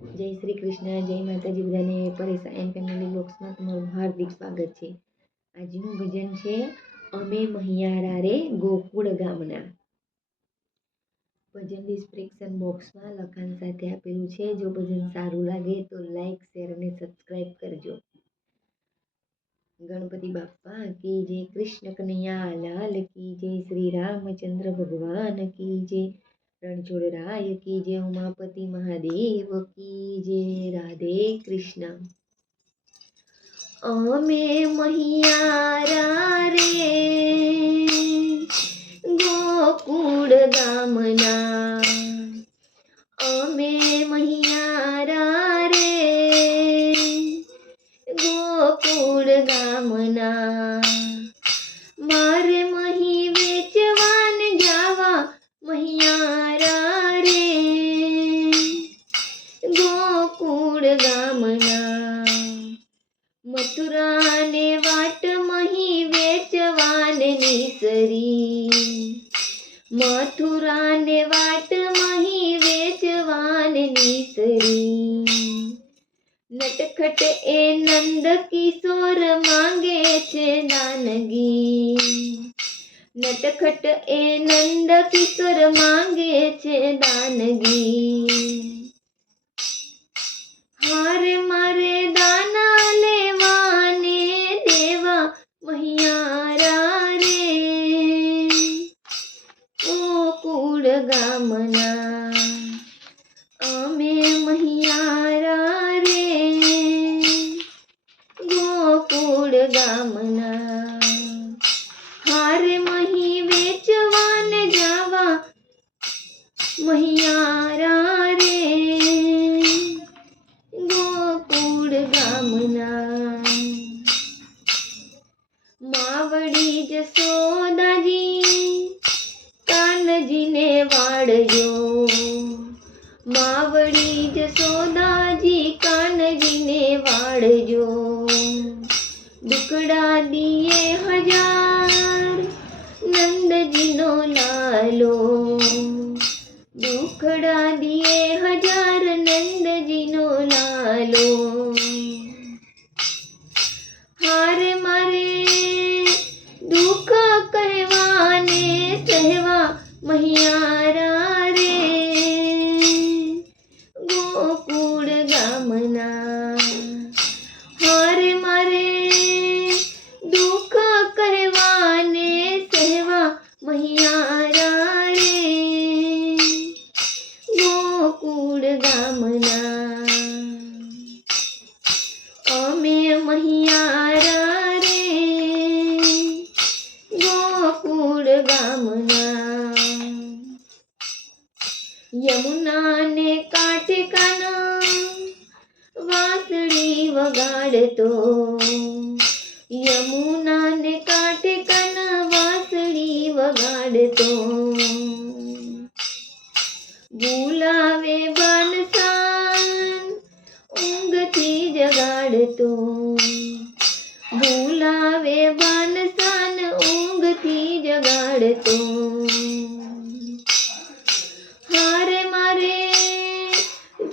જય શ્રી કૃષ્ણ, જય માતાજી બધાને. પરેશા એન્ડ ફેમિલી બ્લોગ્સમાં તમારું હાર્દિક સ્વાગત છે. આજનું ભજન છે અમે મહિયારા રે ગોકુળ ગામના. ભજન ડિસ્ક્રિપ્શન બોક્સમાં લખાણ સાથે આપેલું છે. જો ભજન સારું લાગે તો લાઈક, શેર અને સબસ્ક્રાઈબ કરજો. ગણપતિ બાપ્પા કી જય, કૃષ્ણ કનૈયા લાલ કી જય, શ્રી રામચંદ્ર ભગવાન કી જય, રણછોડરાય કી જય, ઉમાપતિ મહાદેવ કી જય, રાધે કૃષ્ણ. અમે મહિયારા રે ગોકુળ ગામના, અમે મહિયારા રે ગોકુળ ગામના. મારે મહી વેચવાન જાવા મહિયારા રે ગોકુળ ગામના. મથુરાને વાટ મહી વેચવાન નીસરી, મથુરાને વાટ મહી વેચવાન નીસરી. નટખટ એ નંદ કિશોર માંગે છે દાનગી, નટખટ એ નંદ કિશોર માંગે છે દાનગી. હારે મારે દાના લેવાને દેવા મહિયારા રે ગોકુળ ગામના. અમે મહિયારા રે ગોકુળ ગામના. હારે મહી વેચવાન જાવા મહિયારા રે ગોકુળ ગામના. માવડી જસોદાજી કાનજીને વાળજો, માવડી જસોદાજી કાનજીને વાળજો. દુખડા દિયે હજાર નંદજીનો લાલો, દુખડા દિયે હજાર નંદજીનો લાલો. હારે મારે દુઃખ કહેવાને સહેવા મહિયારા રે ગોકુળ ગામના. હારે મારે દુઃખ કહેવાને સહેવા મહિયારા રે ગોકુળ ગામના. અમે મહિયારા રે ગોકુળ ગામના. યમુનાને કાંઠે કાના વાંસળી વગાડતો, યમુનાને કાંઠે કાના વાંસળી વગાડતો. બોલાવે બાનસાન ઊંઘથી જગાડતો, બોલાવે બાનસાન ઊંઘથી જગાડતો. હારે મારે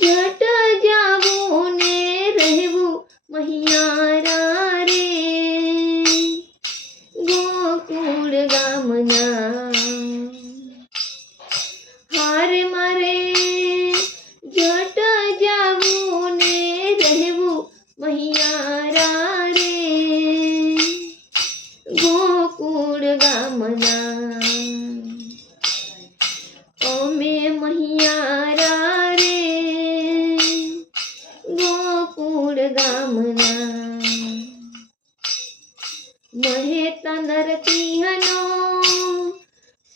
જટ જાવું ને રહેવું મહિયારા રે ગોકુળ ગામના. હારે મારે જટ જાવું ને રહેવું મહિયારા રે ગોકુળ ગામના. અમે મહિયારા રે ગોકુળ ગામના. મહેતા નરસિંહનો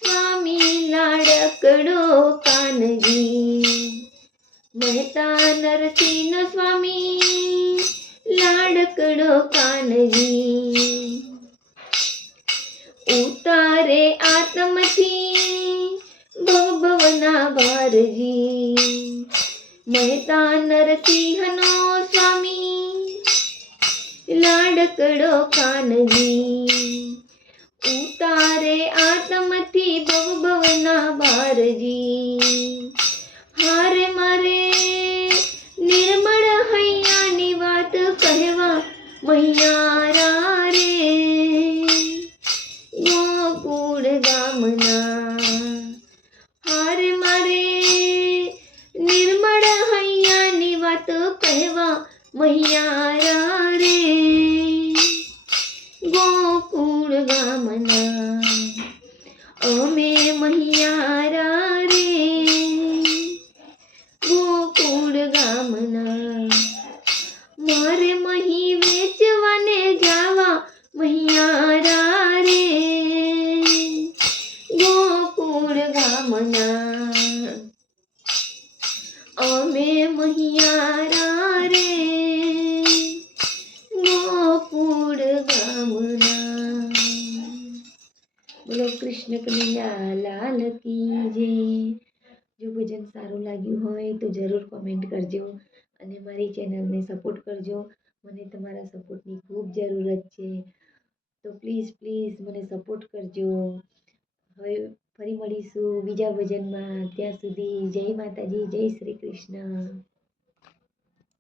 સ્વામી લાડકડો કાનજી, મહેતા નરસિંહ સ્વામી લાડકડો કાનજી. ઉતારે આત્મથી ભવના ભારજી, મહેતા નરસિંહનો સ્વામી લાડકડો કાનજી. ઉતારે આત્મથી ભવના ભારજી. હારે મારે કહેવા મહિયારા રે ગોકુળ ગામના અમે મહિયારા રે ગોકુળ ગામના મારે મહી વેચવાને જાવા મહિયારા રે ગોકુળ ગામના અમે મહિયારા રે ગોકુળ ગામના બોલો કૃષ્ણ કનૈયા લાલ કી જય. જો ભજન સારું લાગ્યું હોય તો જરૂર કોમેન્ટ કરજો અને મારી ચેનલને સપોર્ટ કરજો. મને તમારા સપોર્ટની ખૂબ જરૂરત છે, તો પ્લીઝ પ્લીઝ મને સપોર્ટ કરજો. હવે ફરી મળીશું બીજા ભજનમાં. ત્યાં સુધી જય માતાજી, જય શ્રી કૃષ્ણ.